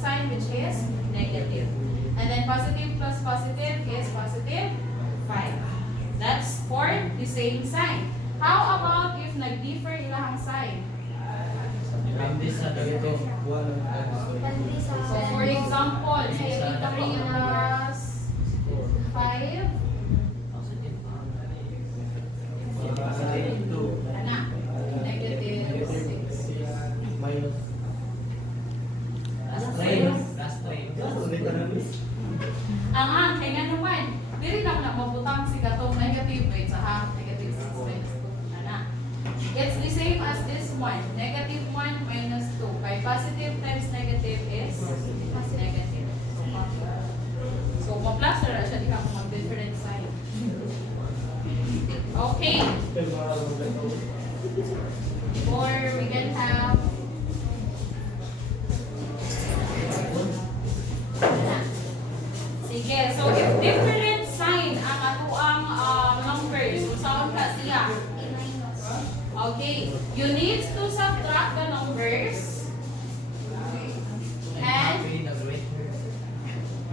sign which is negative. And then positive plus positive is positive 5. That's for the same sign. How about if nag-differ ilang sign? So for example, negative 3 plus 5. Ana, negative 6. Ang kaya nga naman, dili lang na mabutang si katong negative rate sa negative 6 minus 2. Ana. It's the same as this one. Negative 1 minus 2. By positive times negative is negative. So, ma-plus na siya, di ka mag-different sign. Okay. Or we can have sige, so if different sign ang atuang numbers, saan ka siya? Okay, you need to subtract the numbers and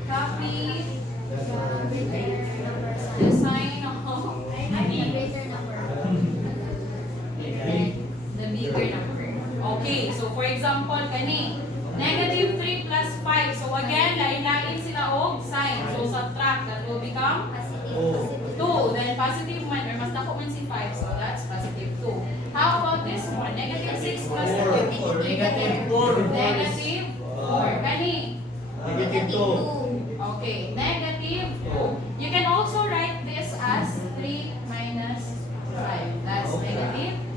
copy the sign of the bigger number. Okay, so for example, kani negative 3 plus 5. So again, lain-lain sila og sign. So subtract, that will become 2. Then positive 1, or mas dako man si 5. So that's positive 2. How about this one? Negative 6 plus negative 4. Negative 4. Kani? Negative 2. Okay, negative 2. You can also write this as 3 minus 5. That's negative 2.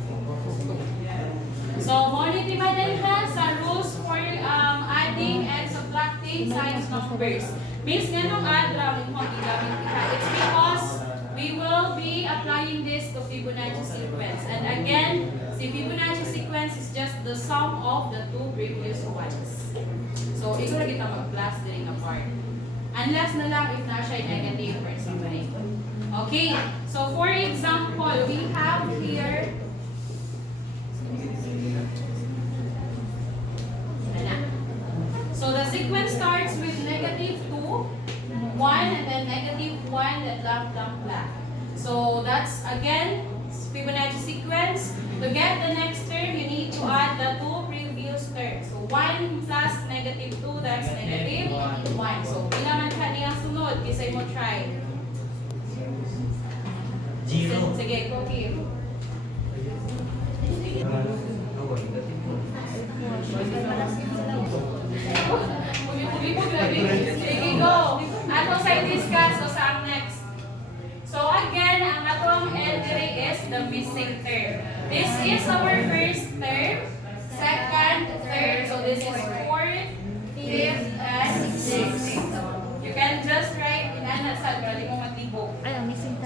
So, monitor ba din ha sa rules for adding and subtracting signs numbers. Means nga nung add rawin mo, it's because we will be applying this to Fibonacci sequence. And again, the Fibonacci sequence is just the sum of the two previous ones. So, ito na kita mag-plus during apart. Unless na lang if na siya negative or something. Okay, so for example, we have here so the sequence starts with negative 2, 1, and then negative 1, then blank, blank, blank. So that's again Fibonacci sequence. To get the next term, you need to add the two previous terms. So 1 plus negative 2, that's negative 1. So pila man ka niyang sunod, kisay mo try. 0. Sige, go Kim. Sige, go. Ato sa discuss, so sa next. So again, ang atong entry is the missing term. This is our first term, second, third. So this is fourth, fifth, and sixth. You can just write in anasal, bali mo matibok.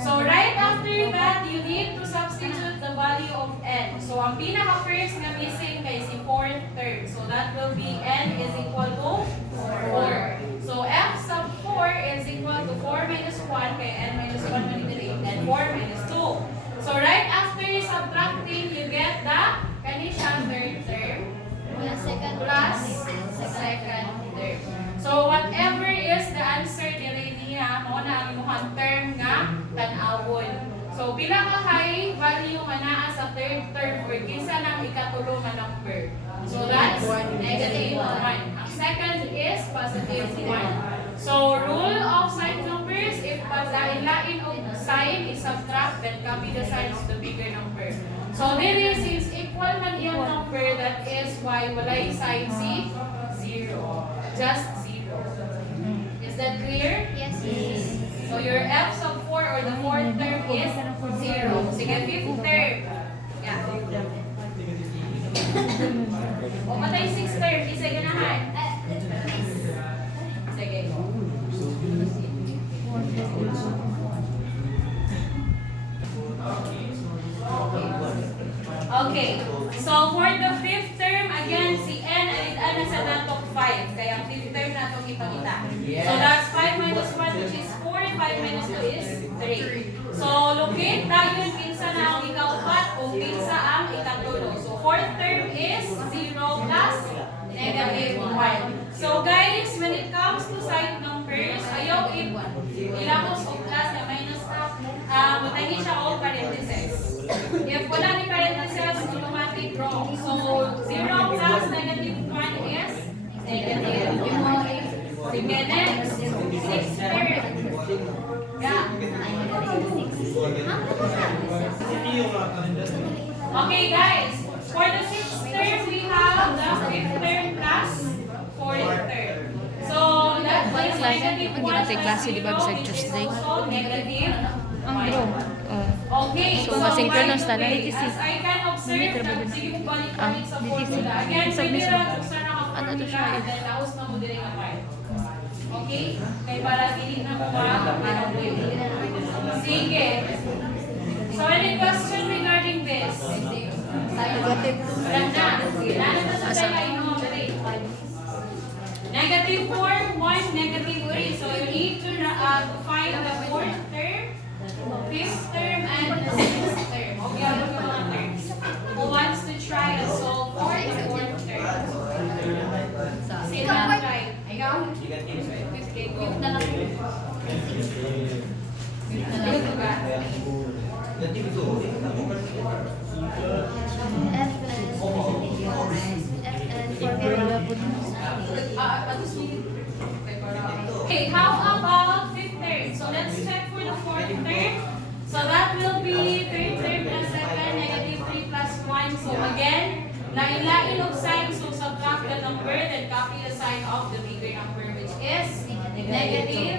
So right after that, you need to substitute the value of n. So ang pinaka-first na missing kay si fourth term. So that will be n is equal to 4. So f sub 4 is equal to 4 minus 1 kay n minus 1 manipulate and 4 minus 2. So right after subtracting, you get the kanisha third term plus second term. So whatever is the answer dili niya, mo na ang imuhang term nga tan-awon. So pila ka high value nga naa sa third term or kinsa nang ikatulo nga number. So that's negative 1. Ang second is positive 1. So rule of sign numbers, if paglain-lain og sign is subtract, then copy the sign of the bigger number. So dili since equal man iyang number, that is why walay sign si 0. Just 0. Is that clear? Yes. So your f sub 4 or the fourth term is 0. Sige, fifth term. Yeah. O matay 6th term, isa ganahan. Sige. Okay. So for the fifth term, again, si n ay nasa natok 5. Kaya ang fifth term natong ipakita. So that's 5 minus 1, which is 4. 5 minus 2 is 3. So locate tayo kinsa na ang ikaupat o kinsa ang ikatulo. So fourth term is 0 plus negative 1. So guys, ilamos o plus na minus na matahin siya o parentheses. If wala ni parentheses, automatic wrong. So 0 plus negative 1 is negative. Sige, next. 6 third. Yeah. Okay, guys. For the 6th term, we have the 5th term plus 4th term. So, that is negative 1 Ang klase, di ba, plus 0, bisag which is Tuesday? also negative Ang 5. bro. Okay, So, masynchronous by the na lang. way, as I can observe, sige mo balik-balik sa formula. Again, pwede rin buksan na ang Ano to siya formula eh? and then laos na mo din ang part. Okay? Kaya para dili na mo sige. So, any question regarding this? Negative. Ganda. Wala na sa tayo i-operate. Negative 4, 1, negative 3. So, you need to find the 4th term, 5th term, and the 6th term. Okay, ano yung mga terms? Who wants to try and solve for the 4th term? Sino ang try? Ikaw? 5th na lang. 5th na lang ba? Okay, how about 5th term? So let's check for the 4th term. So that will be 3rd term plus 7, negative 3 plus 1. So again, lain-lain of sign. So subtract the number, then copy the sign of the bigger number, which is negative